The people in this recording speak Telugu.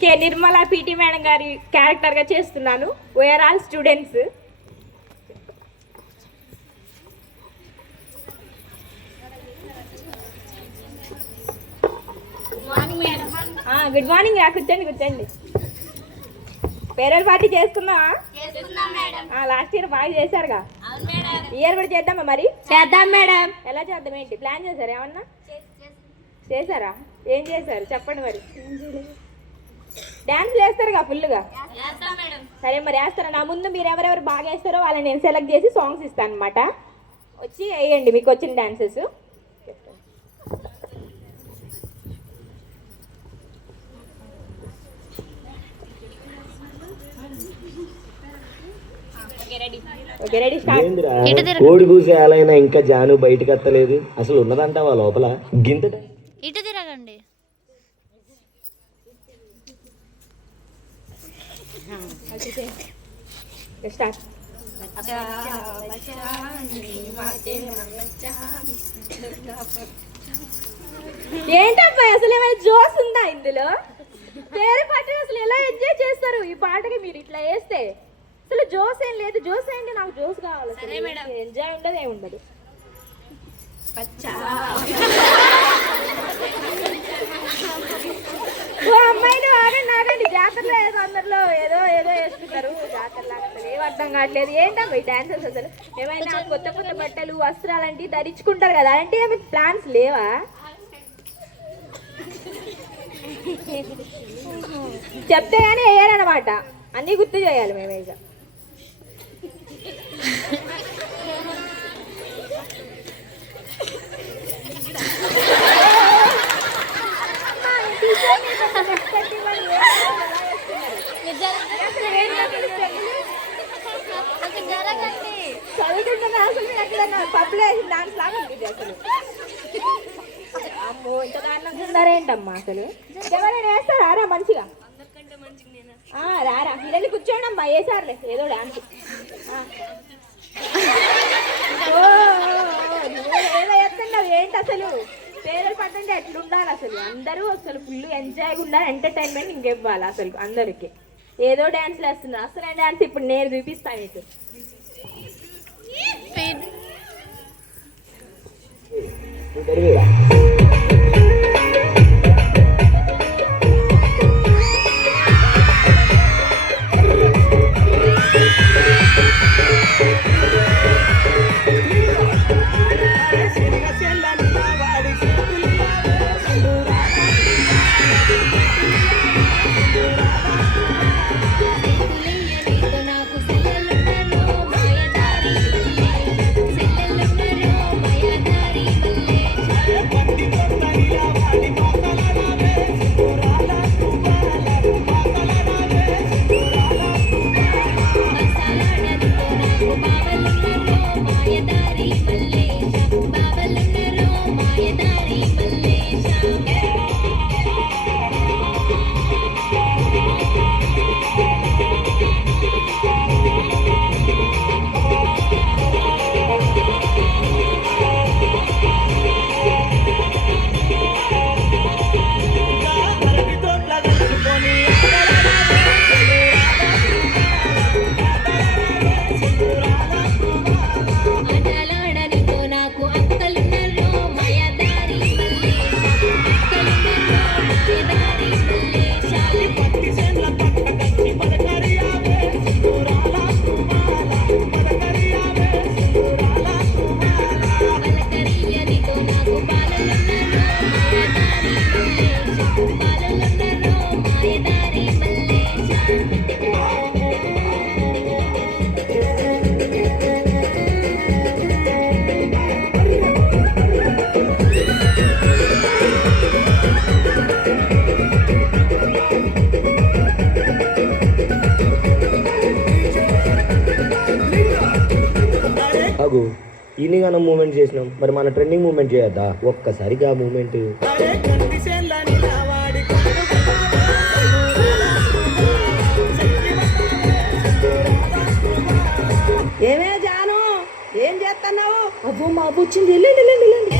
కే నిర్మల పీటీ మేడం గారి క్యారెక్టర్గా చేస్తున్నాను. Where all students. Good morning రా. కూర్చోండి కూర్చోండి. పేరెంట్ పార్టీ చేసుకున్నావా? లాస్ట్ ఇయర్ బాగా చేశారుగా, ఇయర్ కూడా చేద్దామా? మరి చేద్దాం మేడం. ఎలా చేద్దాం? ఏంటి ప్లాన్ చేశారు? ఏమన్నా చేశారా? ఏం చేశారు చెప్పండి. మరి డ్యాన్స్ వేస్తారుగా ఫుల్గా? సరే మరి వేస్తారా? నా ముందు మీరు ఎవరెవరు బాగా వేస్తారో వాళ్ళని నేను సెలెక్ట్ చేసి సాంగ్స్ ఇస్తాను అనమాట. వచ్చి వేయండి మీకు వచ్చిన డాన్సెస్. కోడి కూసేయాలైనా ఇంకా జాను బయటకు ఎత్తలేదు. అసలు ఉన్నదంటావా లోపల? గింత ఇటు తిరగండి. ఏంటబ్బా అసలు ఏమైనా జోస్ ఉందా ఇందులో? పేరు పాట అసలు ఎలా ఎంజాయ్ చేస్తారు ఈ పాటకి? మీరు ఇట్లా వేస్తే అసలు జోస్ ఏం లేదు. జోస్ ఏంటి? నాకు జోస్ కావాలి. ఎంజాయ్ ఉండదు, ఏమి ఉండదు. అమ్మాయిలు ఆగండి ఆగండి. జాతరలో ఏదో అందరిలో ఏదో ఏదో వేసుకుంటారు. జాతరలో అసలు ఏం అర్థం కావట్లేదు. ఏంటమ్మా ఈ డాన్సెస్? అసలు ఏమైనా కొత్త కొత్త బట్టలు వస్త్రాలు అలాంటివి ధరించుకుంటారు కదా, అలాంటివి ఏమైనా ప్లాన్స్ లేవా? చెప్తే కానీ వేయాలన్నమాట. అన్నీ గుర్తు చేయాలి మేము. ఇక చదువుకుంటున్నా అసలు పప్పులేసిన డాన్స్ లాగా ఉంది అసలు. అమ్మో ఇంత దారుణంగా ఉన్నారేంటమ్మా అసలు? ఎవరైనా వేస్తారా రా మంచిగా? రారా ఇదన్నీ కూర్చోండి అమ్మా. వేసారులే ఏదో డాన్స్. ఏదో వేస్తున్నావు ఏంటి అసలు? పేదలు పట్టండి ఎట్లుండాలి అసలు? అందరూ అసలు ఫుల్ ఎంజాయ్గా ఉండాలి. ఎంటర్టైన్మెంట్ ఇంకివ్వాలి అసలు అందరికి. ఏదో డ్యాన్స్లు వేస్తున్నారు. అసలు డ్యాన్స్ ఇప్పుడు నేను చూపిస్తాను మీకు. ఈయనగానో మూమెంట్ చేసినాం, మరి మన ట్రెండింగ్ మూమెంట్ చేయొద్దా? ఒక్కసారిగా మూమెంట్ ఏమే జాను ఏం చేస్తున్నావు? అబ్బో మా అబ్బు వచ్చింది. వెళ్ళండి వెళ్ళండి వెళ్ళండి.